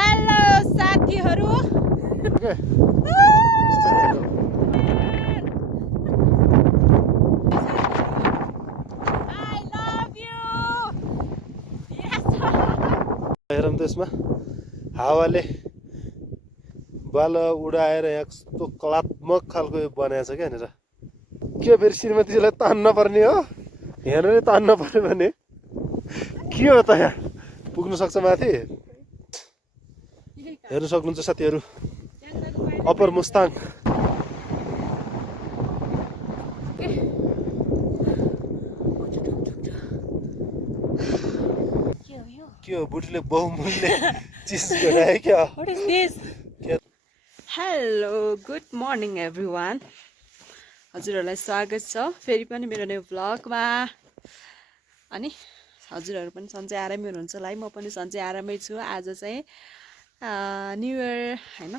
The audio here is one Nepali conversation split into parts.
हेलो साथीहरु ओके I love you. हेरौँ त यसमा हावाले बाल उडाएर यहाँ कस्तो कलात्मक खालको बनाएको छ क्या यहाँनिर के फेरि श्रीमतीजीलाई तान्न पर्ने हो यहाँनिर तान्न पर्यो भने के हो त यहाँ पुग्नु सक्छ माथि हेर्नु सक्नुहुन्छ साथीहरू अप्पर मुस्ताङ के हो बुढीले बहुमूल्य चिज गरायो क्या What is this? Hello, good morning everyone. हजुरहरूलाई स्वागत छ फेरि पनि मेरो नयाँ भ्लगमा। अनि हजुरहरू पनि सन्चै आरामै हुनुहुन्छ होला है, म पनि सन्चै आरामै छु। आज चाहिँ न्यू इयर हैन,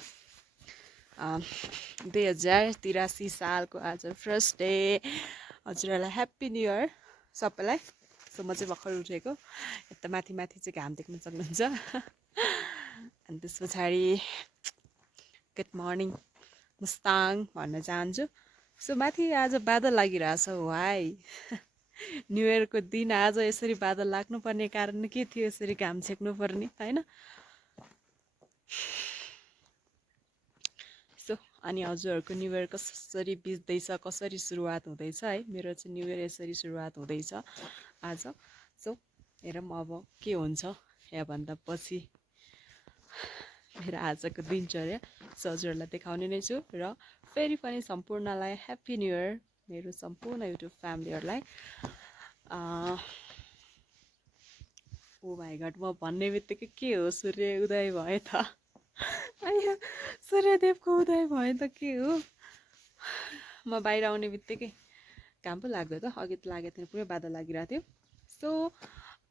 2083 सालको आज फर्स्ट डे। हजुरहरूलाई ह्याप्पी न्यू इयर सबैलाई। सो म चाहिँ भर्खर उठेको, यता माथि माथि चाहिँ घाम देख्न सक्नुहुन्छ। अनि त्यस पछाडि गुड मर्निङ मुस्ताङ भन्न चाहन्छु। सो माथि आज बादल लागिरहेछ, वाइ न्यू इयरको दिन आज यसरी बादल लाग्नुपर्ने कारण के थियो, यसरी घाम छेक्नु पर्ने हैन। सो अनि हजुरहरूको न्यू इयर कसरी बित्दैछ, कसरी सुरुवात हुँदैछ है। मेरो चाहिँ न्यू इयर यसरी सुरुवात हुँदैछ आज। सो हेरौँ अब के हुन्छ यहाँभन्दा पछि मेरो आजको दिनचर्या। सो हजुरहरूलाई देखाउने नै छु र फेरि पनि सम्पूर्णलाई ह्याप्पी न्यू इयर, मेरो सम्पूर्ण युट्युब फ्यामिलीहरूलाई। ओ माई गड, म भन्ने बित्तिकै के हो सूर्य उदय भयो त, सूर्यदेवको उदय भयो त के हो। म बाहिर आउने बित्तिकै घाम पो लाग्यो त, अघि त लागेको थिएन, पुरै बादल लागिरहेको थियो। सो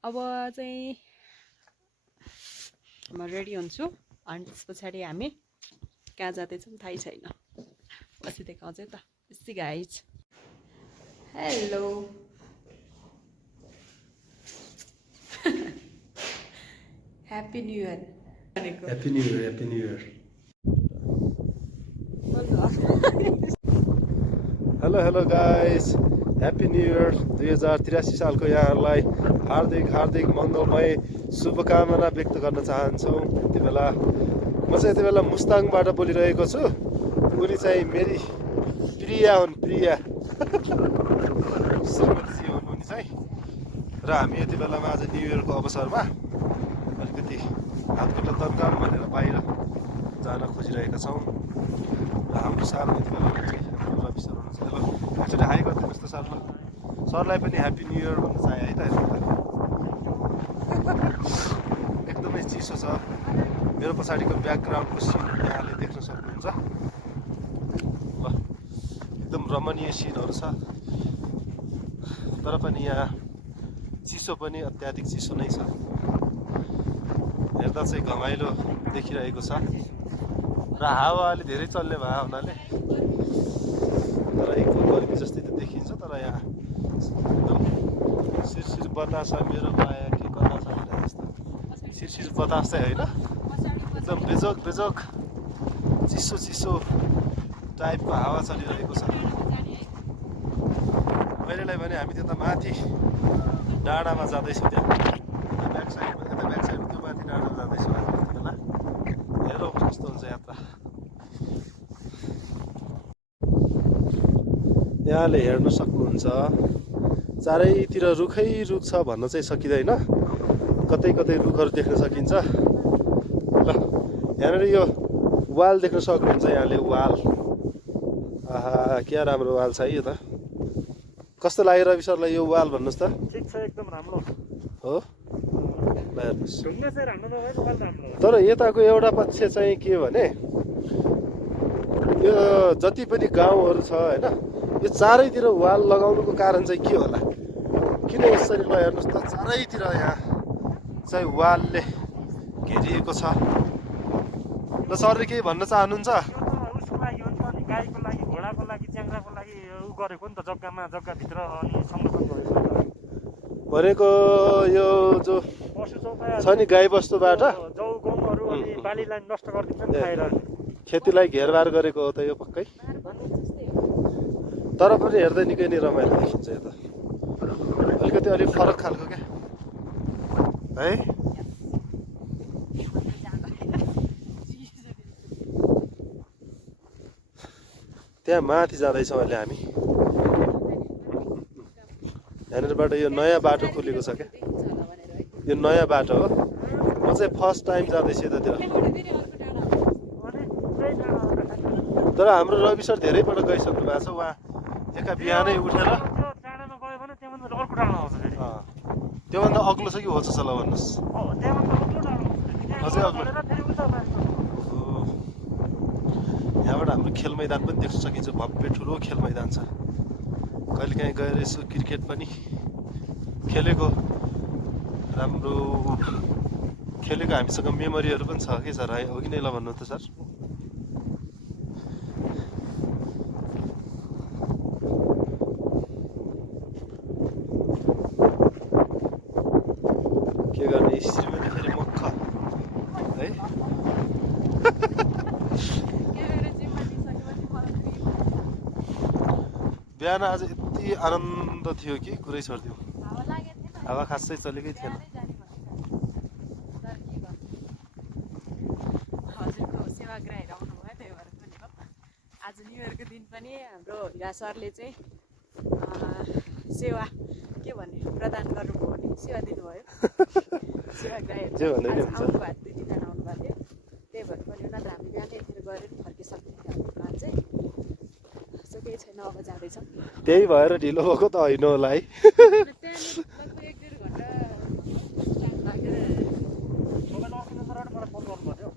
अब चाहिँ म रेडी हुन्छु अनि त्यस पछाडि हामी कहाँ जाँदैछौँ थाहै छैन, पछि देखाउँछ त। यस्तै guys, hello happy new year भनेको। Happy new year, happy new year. Hello hello guys, happy new year 2083 सालको यहाँहरूलाई हार्दिक हार्दिक मङ्गलमय शुभकामना व्यक्त गर्न चाहन्छौँ। यति बेला म चाहिँ यति बेला मुस्ताङबाट बोलिरहेको छु। उनी चाहिँ मेरी प्रिया हुन्, प्रिया श्रीमतीजी हुन् उनी चाहिँ। र हामी यति बेलामा आज न्यु इयरको अवसरमा अलिकति हातखुट्टा तन्काउँ भनेर बाहिर जान खोजिरहेका छौँ। र हाम्रो साल यति बेला चाहिँ हाम्रो रवि सर हुनुहुन्छ। हेलो, एकचोटि हाई गरिदिनुहोस् त सरलाई, सरलाई पनि ह्याप्पी न्यु इयर भन्न चाहे है त। एकदमै चिसो छ, मेरो पछाडिको ब्याकग्राउन्डको सिन यहाँले देख्न सक्नुहुन्छ। ल एकदम रमणीय सिनहरू छ, तर पनि यहाँ चिसो पनि अत्याधिक चिसो नै छ। हेर्दा चाहिँ घमाइलो देखिरहेको छ र हावा अलि धेरै चल्ने भए हुनाले तर एकदम गर्मी जस्तै त देखिन्छ। तर यहाँ एकदम सिरसिर बतास, मेरो माया के कता छ भने जस्तो सिरसिर बतास चाहिँ होइन, एकदम बेजोक बेजोक चिसो चिसो टाइपको हावा चलिरहेको छ। अहिलेलाई भने हामी त्यता माथि डाँडामा जाँदैछौँ, त्यहाँ ब्याक साइडमा, त्यो माथि डाँडामा जाँदैछौँ आज यति बेला। हेरौँ कस्तो हुन्छ यात्रा। यहाँले हेर्न सक्नुहुन्छ चारैतिर रुखै रुख छ भन्न चाहिँ सकिँदैन, कतै कतै रुखहरू देख्न सकिन्छ। ल यहाँनिर यो वाल देख्न सक्नुहुन्छ, यहाँले वाल, आहा क्या राम्रो वाल छ है यो त। कस्तो लाग्यो रवि सरलाई यो वाल भन्नुहोस् त? ठिक छ, एकदम राम्रो हो। ल हेर्नुहोस्, ढुङ्गा चाहिँ राम्रो नभए वाल राम्रो। तर यताको एउटा पक्ष चाहिँ के भने यो जति पनि गाउँहरू छ होइन, यो चारैतिर वाल लगाउनुको कारण चाहिँ के होला, किन यसरी? ल हेर्नुहोस् त, चारैतिर यहाँ चाहिँ वालले घेरिएको छ। ल सरले केही भन्न चाहनुहुन्छ? उसको लागि हो नि त, गाईको लागि, घोडाको लागि, च्याङ्ग्राको लागि उ गरेको नि त, जग्गामा जग्गाभित्र अनि संरक्षण गरेको नि त। भनेको यो जो पशु चौपाया छ नि गाईबस्तुबाट जौ गहुँहरू अनि बालीलाई नष्ट गरिदिन्छ नि खाएर खेतीलाई घेरबार गरेको हो त यो पक्कै। तर पनि हेर्दै निकै नै रमाइलो देखिन्छ यो त। अलिकति अलिक फरक खालको क्या है। त्यहाँ माथि जाँदैछौँ अहिले हामी। यहाँनिरबाट यो नयाँ बाटो खुलेको छ क्या, यो नयाँ बाटो हो। म चाहिँ फर्स्ट टाइम जाँदैछु यतातिर। तर हाम्रो रवि सर धेरैपल्ट गइसक्नु भएको छ। उहाँ एका बिहानै उठेर डाँडामा गयो भने त्यहाँभन्दा अर्को डाँडा आउँछ फेरि। त्योभन्दा अग्लो छ कि होछ सल्लाह भन्नुहोस्। त्यहाँभन्दा अग्लो डाँडा आउँछ फेरि। अझै अग्लो। फेरि उता माथि यहाँबाट हाम्रो खेल मैदान पनि देख्न सकिन्छ। भव्य ठुलो खेल मैदान छ। कहिलेकाहीँ गएर यसो क्रिकेट पनि खेलेको, राम्रो खेलेको हामीसँग मेमोरीहरू पनि छ कि सर है, हो कि नै ल भन्नु त सर? के गर्ने श्रीमती फेरि मक्ख है। बिहान आज यति आनन्द थियो कि कुरै छोडिदिउँ। हावा खासै चलेकै थिएन। हजुरको सेवाग्राहीहरू आउनुभयो, त्यही भएर पनि हो। आज न्यु इयरको दिन पनि हाम्रो हिरा सरले चाहिँ सेवा के भन्ने प्रदान गर्नुभयो भने सेवा दिनुभयो। सेवाग्राहीहरू जे भने नि हुन्छ। आउनुभएको 2-3 जना आउनुभएको थियो। त्यही भएर पनि नत्र हामी बिहानै यतिर गएर पनि फर्किसक्ने थियो हाम्रो प्लान चाहिँ। सो केही छैन, अब जाँदैछौँ। त्यही भएर ढिलो भएको त होइन होला है। त्यहाँनिर लगभग 1-1.5 घन्टा टाइम लागेर तपाईँले अर्को नम्बरबाट मलाई फोन गर्नुभयो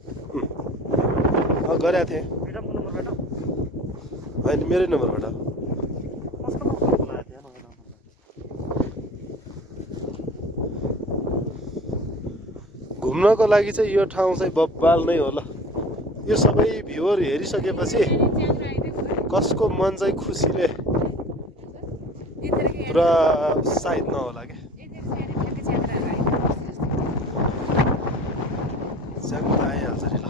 गरेको थिएँ रिटर्नको नम्बरबाट। होइन, मेरै नम्बरबाट। कसको नम्बर बोलाएको थियो नयाँ नम्बर? घुम्नको लागि चाहिँ यो ठाउँ चाहिँ बब्बाल नै हो ल। यो सबै भ्यूहरू हेरिसकेपछि कसको मन चाहिँ खुसीले पुरा उत्साहित नहोला क्या। च्याङ्ग आइहाल्छ नि ल।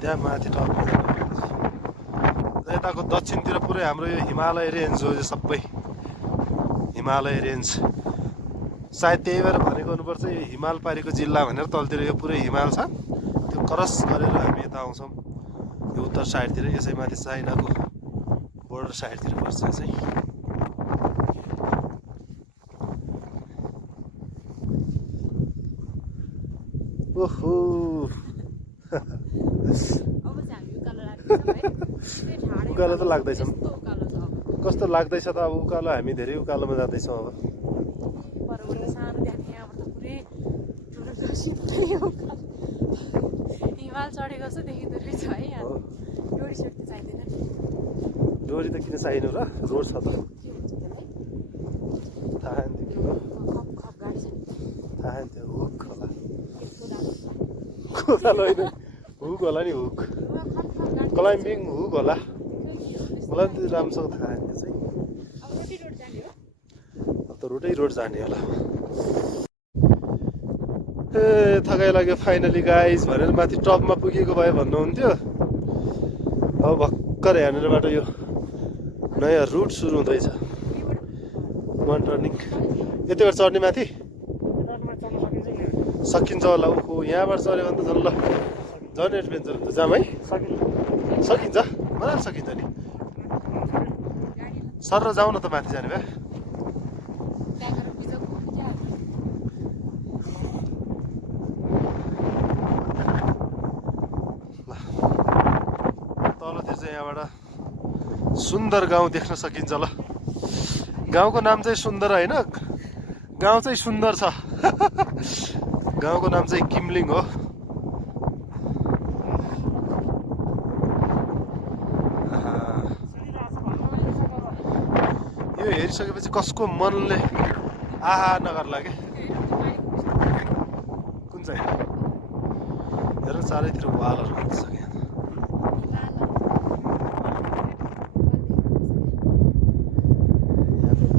त्यहाँ माथि टपमा यताको दक्षिणतिर पुरै हाम्रो यो हिमालय रेन्ज हो। यो सबै हिमालय रेन्ज सायद त्यही भएर भनेको हुनुपर्छ यो हिमाल पारीको जिल्ला भनेर। तलतिर यो पुरै हिमाल छ, त्यो क्रस गरेर हामी यता आउँछौँ यो उत्तर साइडतिर। यसै माथि चाइनाको बोर्डर साइडतिर पर्छ चाहिँ। ओहो उकालो त लाग्दैछ। कस्तो लाग्दैछ त अब उकालो? हामी धेरै उकालोमा जाँदैछौँ अब। हिमाल चढेको जस्तो देखिँदो रहेछ है। यहाँ डोरी सोरी त चाहिँदैन नि। डोरी त किन चाहिनु र? रोड छ त। के हुन्छ त्यसलाई? थाहा नि त्यो के हो? खप गाडी छ नि। थाहा नि त्यो हुक होला। त्यसको उकालो होइन, हुक होला नि, हुक। क्लाइम्बिङ हुक होला। मलाई पनि त्यो राम्रोसँग थाहा नि त्यो चाहिँ। अब रोटी रोड जाने हो? अब त रोटै रोड जाने होला। ए थकाइ लाग्यो फाइनली गाइज भनेर माथि टपमा पुगेको भए भन्नुहुन्थ्यो। अब भर्खर यहाँनिरबाट यो नयाँ रुट सुरु हुँदैछ। वान टर्निङ यतिबाट चढ्ने माथि सकिन्छ होला। उखु यहाँबाट चढ्यो भने त झन् ल झन् एडभेन्चर हुन्छ। जाम है? सकिन्छ, मजाले सकिन्छ नि। सर र जाउँ न त माथि जाने भए। तलतिर चाहिँ यहाँबाट सुन्दर गाउँ देख्न सकिन्छ ल। गाउँको नाम चाहिँ सुन्दर होइन, गाउँ चाहिँ सुन्दर छ। गाउँको नाम चाहिँ किमलिङ हो। यो हेरिसकेपछि कसको मनले आहा नगर्ला के? कुन चाहिँ हेर चारैतिर वालहरू हुन्छ क्या।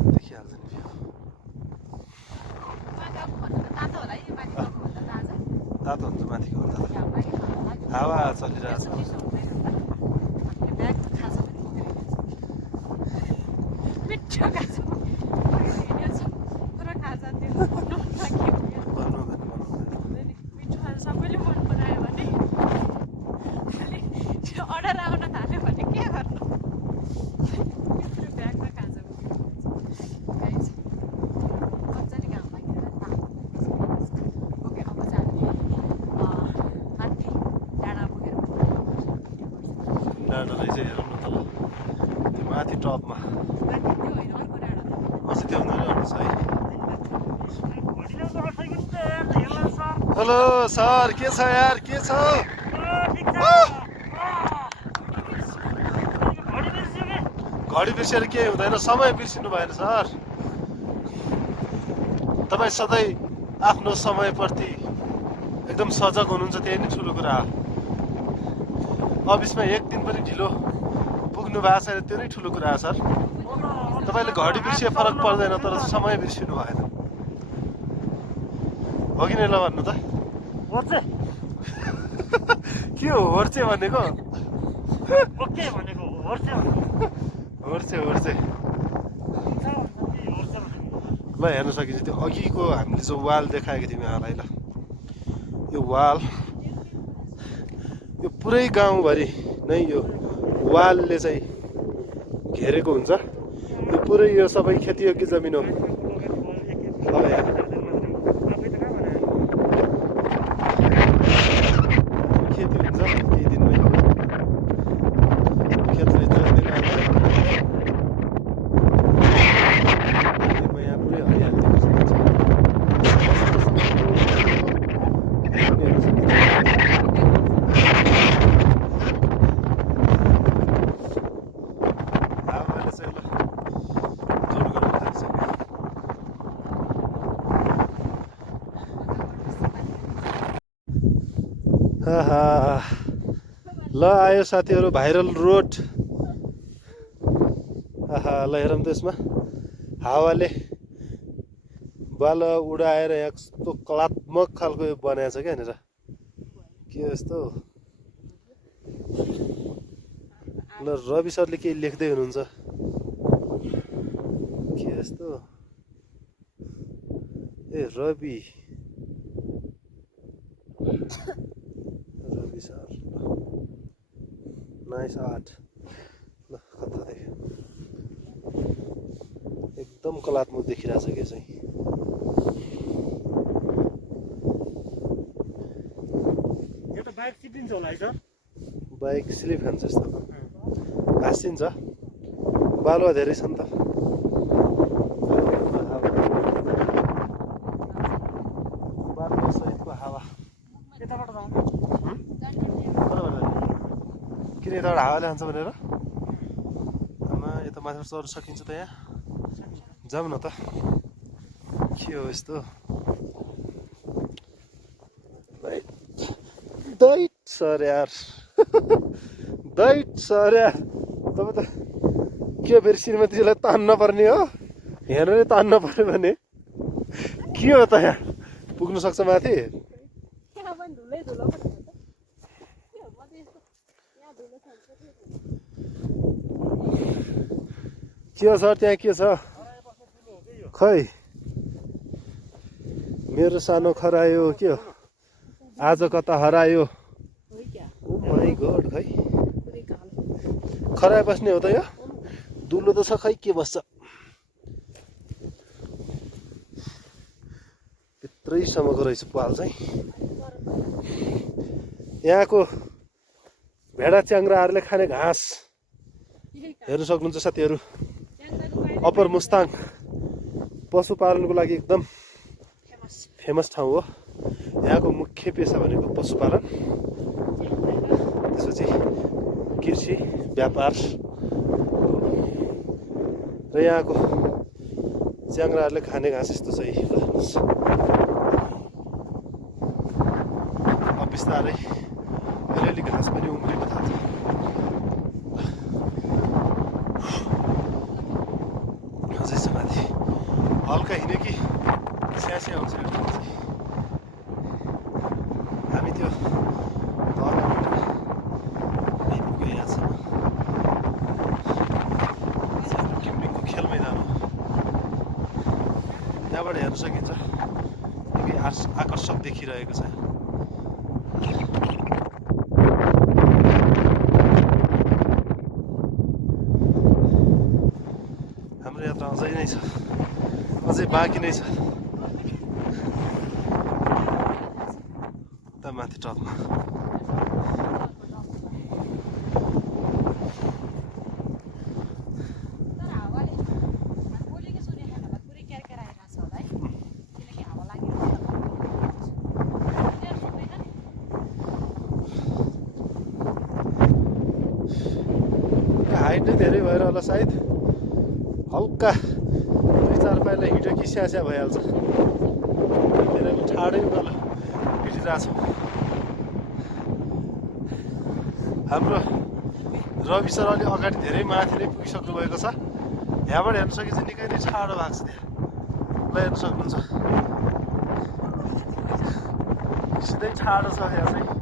देखिहाल्छ नि भ्यू। तातो हुन्छ माथिको भन्दा त हावा चलिरहेछ मिठो खाजा पुरा खाजा त्यो मिठो खाजा सबैले मन परायो भने त्यो अर्डर आउन थाल्यो भने के गर्नु मिठो ब्यागमा खाजा बोकेर मजाले घाम लागिरहेको ओके अब चाहिँ माथि डाँडा बोकेर डाँडा रहेछ हेरौँ न त ल त्यो माथि टपमा माथि त्यो होइन अर्को डाँडा अस्ति त्यो हुँदैन रहेछ है घडीले गएर छैन हेर्ला सर हेलो सर के छ यार के छ ठिक छ घडी बिर्स्यो कि घडी बिर्सेर केही हुँदैन समय बिर्सिनु भएन सर तपाईँ सधैँ आफ्नो समयप्रति एकदम सजग हुनुहुन्छ त्यही नै ठुलो कुरा हो अफिसमा एक दिन पनि ढिलो पुग्नु भएको छैन त्यो नै ठुलो कुरा हो सर तपाईँले घडी बिर्सिए फरक पर्दैन तर समय बिर्सिनु भएन हो कि नै ल भन्नु त ओर्चे के हो होर्चे भनेको ओके भनेको ओर्चे होर्चे होर्चे ल हेर्न सकिन्छ त्यो अघिको हामीले जो वाल देखाएको थियौँ यहाँलाई ल यो वाल यो पुरै गाउँभरि नै यो वालले चाहिँ घेरेको हुन्छ यो पुरै यो सबै खेतीयोग्य जमिन हो अब यहाँ खेती हुन्छ केही दिनमै खेतले जोत्दैन यहाँ पुरै हरियाली देख्न सकिन्छ हावाले चाहिँ ल जोड गर्न थालिसक्यो ल आयो साथीहरू भाइरल रोड ल हेरौँ त यसमा हावाले बाल उडाएर यहाँ कस्तो कलात्मक खालको यो बनाएको छ क्या यहाँनिर के यस्तो ल रवि सरले केही लेख्दै हुनुहुन्छ के यस्तो ए रवि सर नाइस आर्ट ल खतरा देख्यो एकदम कलात्मक देखिरहेछ कि चाहिँ यो त बाइक चिप्लिन्छ होला है सर बाइक स्लिप खान्छ यस्तो भाँसिन्छ बालुवा धेरै छ नि त बालुवा सहितको हावा यताबाट जाउँ किन यताबाट हावाले हान्छ भनेर आमा यता माथिबाट चढ्न सकिन्छ त यहाँ जाउँ न त के हो यस्तो दैट सर यार दैट सर यार तपाईँ त के फेरि श्रीमतीजीलाई तान्न पर्ने हो हेर्नु नै तान्न पर्यो भने के हो त यहाँ पुग्नु सक्छ माथि के हो सर त्यहाँ के छ खै मेरो सानो खरायो के हो आज कता हरायो ओ माई गड खै खरायो बस्ने हो त यो दुलो त छ खै के बस्छ भित्रैसम्मको रहेछ पाल चाहिँ यहाँको भेडा च्याङ्राहरूले खाने घाँस हेर्न सक्नुहुन्छ साथीहरू अप्पर मुस्ताङ पशुपालनको लागि एकदम फेमस ठाउँ हो यहाँको मुख्य पेसा भनेको पशुपालन त्यसपछि कृषि व्यापार र यहाँको च्याङ्राहरूले खाने घाँस यस्तो चाहिँ हेर्नुहोस् अब बिस्तारै अलिअलि घाँस पनि उम्रिन थाल्छ अझै छ माथि हल्का हिँड्यो कि स्यास्या आउँछ यो ठाउँ चाहिँ त्यो आइपुग्यो यहाँसम्म। हाम्रो किम्बिङको खेल मैदान हो। त्यहाँबाट हेर्न सकिन्छ, निकै आकर्षक देखिरहेको छ। हाम्रो यात्रा अझै नै छ, अझै बाँकी नै छ। उता माथि टपमा हाइट नै धेरै भएर होला सायद, हल्का 2-4 पाइला हिँड्यो कि स्यास्या भइहाल्छ। मेरो ठाडै उकालो हिँडिरहेको छ। हाम्रो रवि सर अलि अगाडि धेरै माथि नै पुगिसक्नु भएको छ। यहाँबाट हेर्न सकिन्छ निकै नै ठाडो भएको छ। त्यहाँ ल हेर्न सक्नुहुन्छ, सिधै ठाडो छ यहाँ चाहिँ।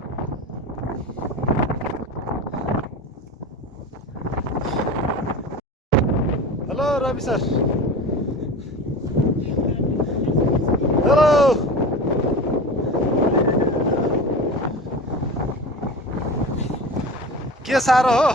Hello Ravi sir. हेलो। के साह्रो हो?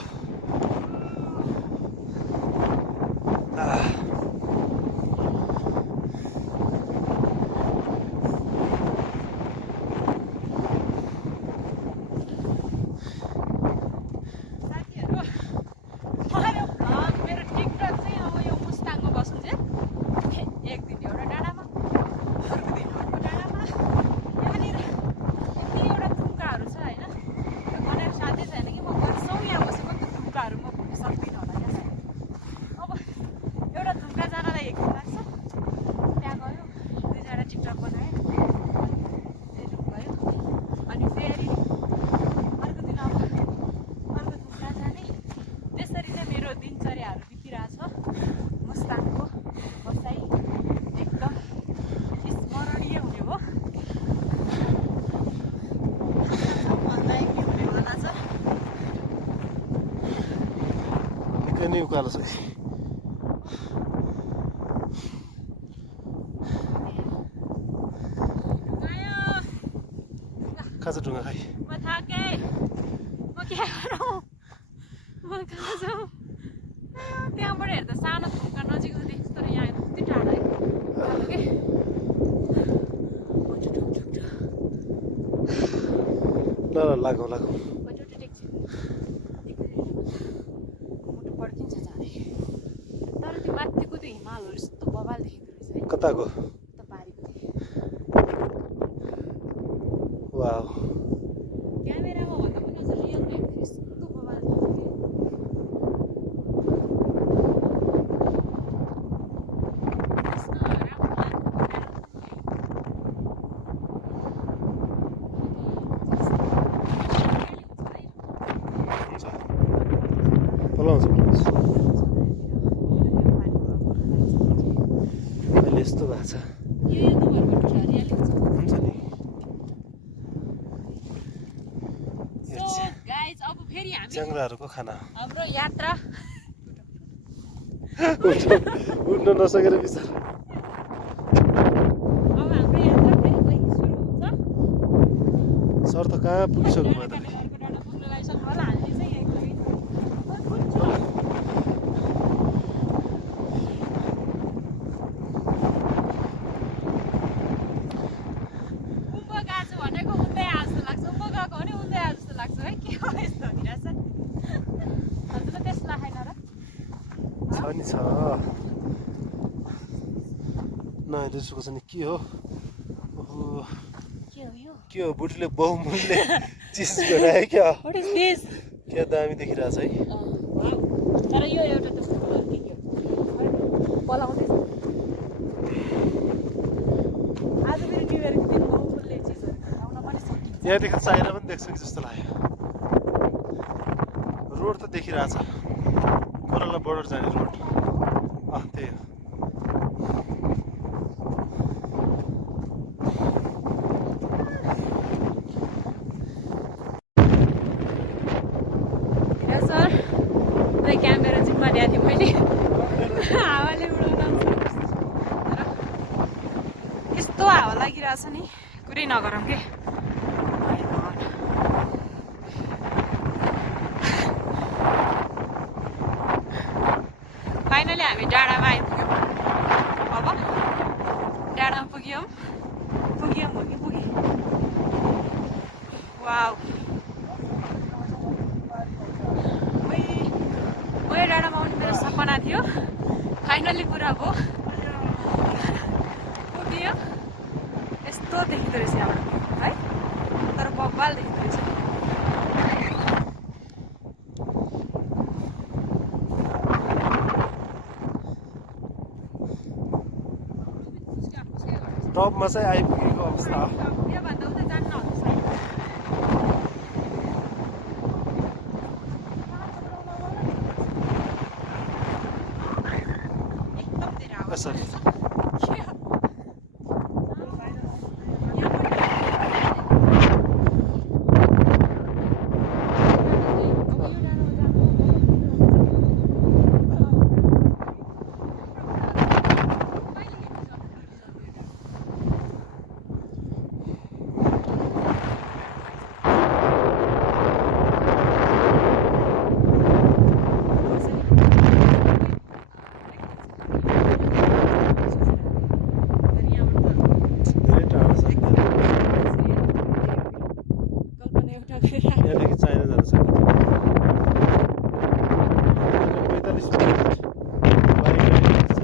Ini ukalos eh. Kasa dunga kai. Matake. Makero. Makazo. त्यहाँबाट हेर्दा सानो थुक्का नजिकको देख्छ, तर यहाँ कति टाढा के ल ल लागौ लागौ। पड्किन्छ जाने, तर त्यो माथिको त्यो हिमालहरू यस्तो बवाल देखिँदो रहेछ है। कताको? उता पारीको वाउ, क्यामेरामा भन्दा पनि अझ रियलमा हेर्दाखेरि यस्तो बवाल देखिँदो। पलाउँछ पलाउँछ। अहिले यस्तो भएको छ। हुन्छ नि। अब फेरि हामी च्याङ्ग्राहरूको खाना हाम्रो यात्रा उठ्न नसकेर बिचार। अब हाम्रो यात्रा फेरि सुरु हुन्छ। सर त कहाँ पुगिसक्नु भयो त? छ नि छ। नयाँ रिसुको छ नि के हो? ओहो, के हो? बुढीले बहुमूल्य चिज भेटायो क्या? क्या दामी देखिरहेछ है। तर यो एउटा त पलाउँदैछ। आज फेरि न्यु इयरको दिन बहुमूल्य चिजहरू खाउन पनि सकिन्छ। यहाँदेखि चाइना पनि देख्छ कि जस्तो लाग्यो। रोड त देखिरहेछ, कोराला बोर्डर जाने रोड। त्यही हो। मारेको थिएँ मैले हावाले उडाउन तर यस्तो हावा लागिरहेछ नि कुरै नगरौँ के फाइनली हामी डाँडामा आइपुग्यौँ अब डाँडामा पुग्यौँ हो कि पुग्यौँ वाउ यो डाँडामा आउने मेरो सपना थियो फाइनली पुरा भयो पुग्यो यस्तो देखिँदो रहेछ यहाँबाट है तर बब्बाल देखिँदो रहेछ टपमा चाहिँ आइपुगेको अवस्था हो योभन्दा उता जान्न होला सायद एकदम धेरै हावा यसो। रहेछ। धेरै टाढो छ यहाँदेखि चाइना जान सकिन्छ 45 मिनट बाइक राइड छ।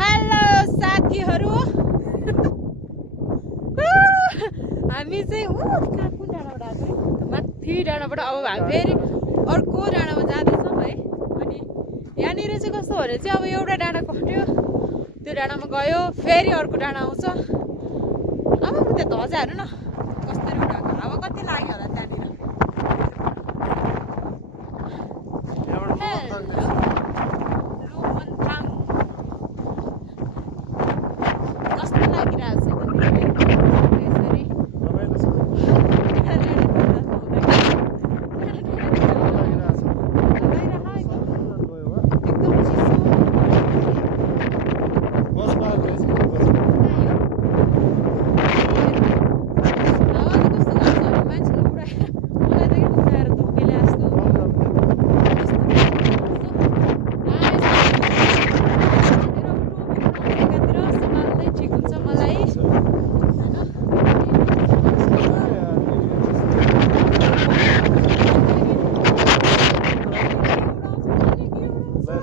हेलो साथीहरू हामी चाहिँ कहाँ कुन डाँडाबाट आएको है माथि डाँडाबाट अब हामी फेरि अर्को डाँडामा जाँदैछौँ है अनि यहाँनिर चाहिँ कस्तो भने चाहिँ अब एउटा डाँडा कट्यो त्यो डाँडामा गयो फेरि अर्को डाँडा आउँछ अब त्यो ध्वजा हेर्नु न कस्तरी उडाएको अब कति लाग्यो होला त्यहाँनिर रोमन्थाङ कस्तो लागिरहेको छ यसरी एकदम चिसो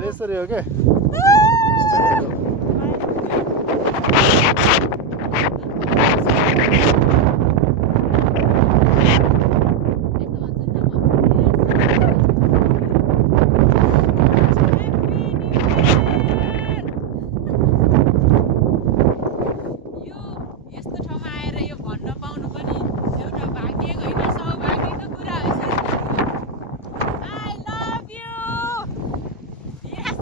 यसरी हो क्या यस्तो ठाउँमा आएर यो भन्न पाउनु पनि एउटा भाग्यको होइन सौभाग्यको कुरा हो I love you! Yes!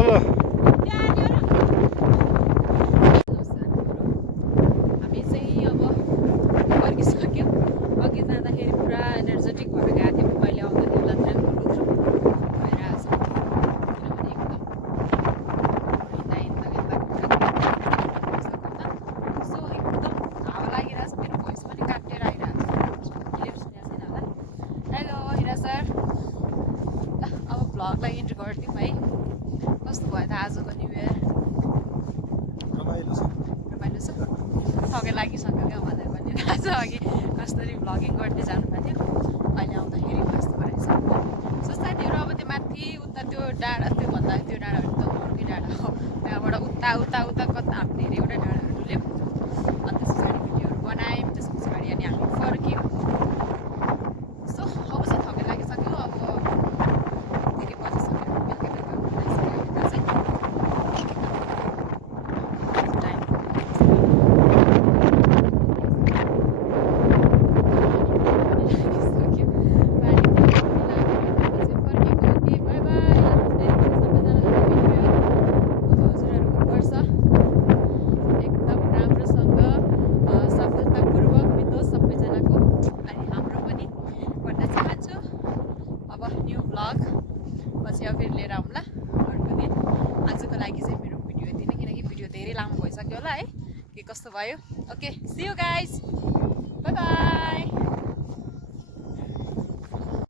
ल हामी चाहिँ अब फर्किसक्यौँ अघि जाँदाखेरि पुरा एनर्जेटिक भएर गएको थियौँ कहिले आउँदाखेरि लन्द्रेल भइरहेको छ किनभने एकदम सो एकदम हावा लागिरहेको छ मेरो भोइस पनि काटेर आइरहेको छ क्लियर सुनेको छैन होला हेलो हिरा सर ल अब भ्लगलाई इन्ट्रो गरिदिउँ है कस्तो भयो त आजको न्यु इयर रमाइलो छ रमाइलो छ थकै लागिसक्यो क्या मलाई पनि आज अघि कसरी भ्लगिङ गर्दै जानुभएको थियो अहिले आउँदाखेरि कस्तो भएछ सो साथीहरू अब त्यो माथि उता त्यो डाँडा त्योभन्दा त्यो डाँडा भने त अर्कै डाँडा हो त्यहाँबाट उता उता उता कता हामी धेरैवटा डाँडाहरू डुल्यौँ अनि त्यस पछाडि भिडियोहरू बनायौँ त्यस पछाडि अनि हामी फर्क्यौँ सो अब चाहिँ थकै लागिसक्यो अब धेरै बजिसक्यो बेलुका बेलुका बनाइसक्यो यता चाहिँ टाइम एकदम राम्रोसँग सफलतापूर्वक बितोस् सबैजनाको अनि हाम्रो पनि भन्न चाहन्छु अब न्यू भ्लग पछि अब फेरि लिएर आउँला अर्को दिन आजको लागि चाहिँ मेरो भिडियो यति नै किनकि भिडियो धेरै लामो भइसक्यो होला है के कस्तो भयो okay see you guys bye by